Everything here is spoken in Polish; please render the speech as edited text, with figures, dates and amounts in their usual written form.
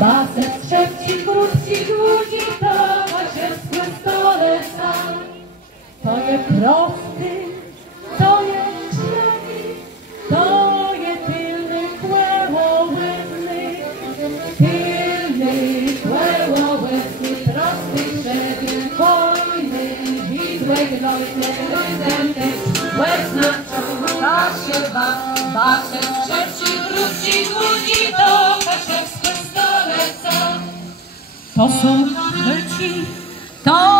Basen trzeci, krótki, długi, towarzystwo stoleca. To je prosty, to je krzewi, to je tylny, kłełołezny. Tylny, kłełołezny, prosty, krzewi, hojny, widłe, gnojne, ryzęty, łez na czół, tak się ba. Basen trzeci, krótki, długi, towarzystwo. To są chwyci, to